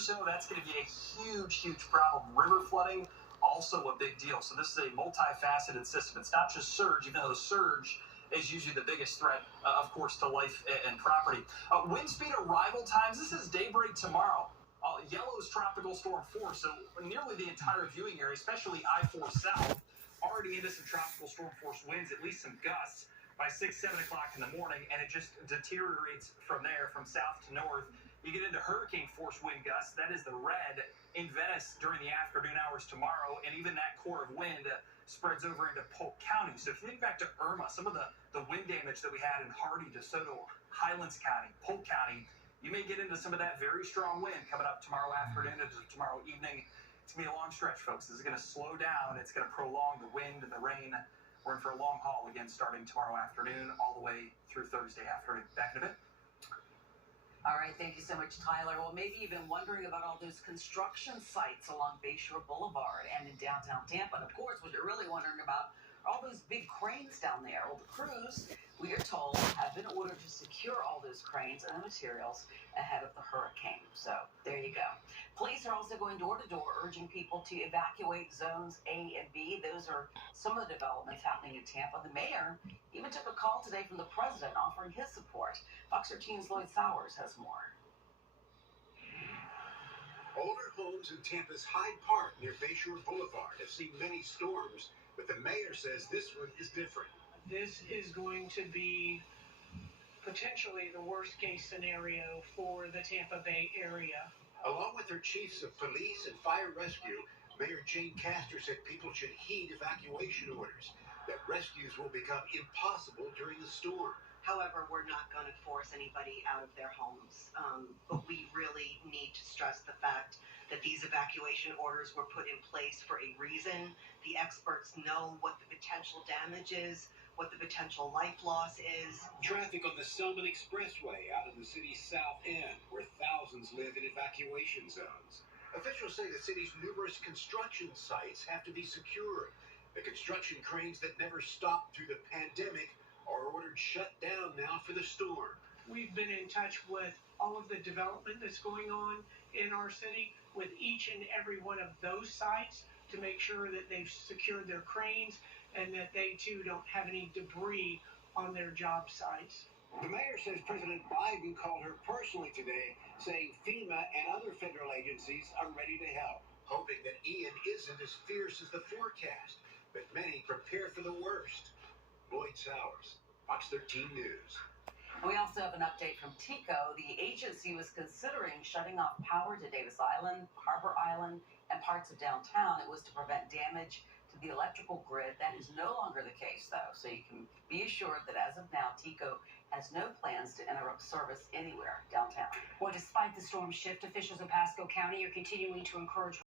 so, that's going to be a huge problem. River flooding, also a big deal. So this is a multifaceted system. It's not just surge, even though surge is usually the biggest threat, of course, to life and property. Wind speed arrival times, this is daybreak tomorrow. Yellow is tropical storm force, so nearly the entire viewing area, especially I-4 South, already into some tropical storm force winds, at least some gusts by 6, 7 o'clock in the morning, and it just deteriorates from there, from south to north. You get into hurricane force wind gusts. That is the red in Venice during the afternoon hours tomorrow, and even that core of wind spreads over into Polk County. So if you think back to Irma, some of the wind damage that we had in Hardee, DeSoto, Highlands County, Polk County, you may get into some of that very strong wind coming up tomorrow afternoon into tomorrow evening. It's going to be a long stretch, folks. This is going to slow down. It's going to prolong the wind and the rain. We're in for a long haul again starting tomorrow afternoon all the way through Thursday afternoon. Back in a bit. All right, thank you so much, Tyler. Well, maybe you've been wondering about all those construction sites along Bayshore Boulevard and in downtown Tampa. And of course, what you're really wondering about are all those big cranes down there. Well, the crews, we are told, have been ordered to secure all those cranes and the materials ahead of the hurricane. So there you go. Police are also going door to door, urging people to evacuate zones A and B. Those are some of the developments happening in Tampa. The mayor even took a call today from the president offering his support. Fox 13's Lloyd Sowers has more. Older homes in Tampa's Hyde Park near Bayshore Boulevard have seen many storms, but the mayor says this one is different. This is going to be potentially the worst case scenario for the Tampa Bay area. Along with her chiefs of police and fire rescue, Mayor Jane Castor said people should heed evacuation orders, that rescues will become impossible during the storm. However, we're not going to force anybody out of their homes, but we really need to stress the fact that these evacuation orders were put in place for a reason. The experts know what the potential damage is, what the potential life loss is. Traffic on the Selman Expressway out of the city's south end, where thousands live in evacuation zones. Officials say the city's numerous construction sites have to be secured. The construction cranes that never stopped through the pandemic are ordered shut down now for the storm. We've been in touch with all of the development that's going on in our city with each and every one of those sites to make sure that they've secured their cranes and that they too don't have any debris on their job sites. The mayor says President Biden called her personally today, saying FEMA and other federal agencies are ready to help, hoping that Ian isn't as fierce as the forecast, but many prepare for the worst. Lloyd Sowers, Fox 13 News. We also have an update from TECO. The agency was considering shutting off power to Davis Island, Harbor Island, and parts of downtown. It was to prevent damage to the electrical grid. That is no longer the case, though. So you can be assured that as of now, TECO has no plans to interrupt service anywhere downtown. Well, despite the storm shift, officials in Pasco County are continuing to encourage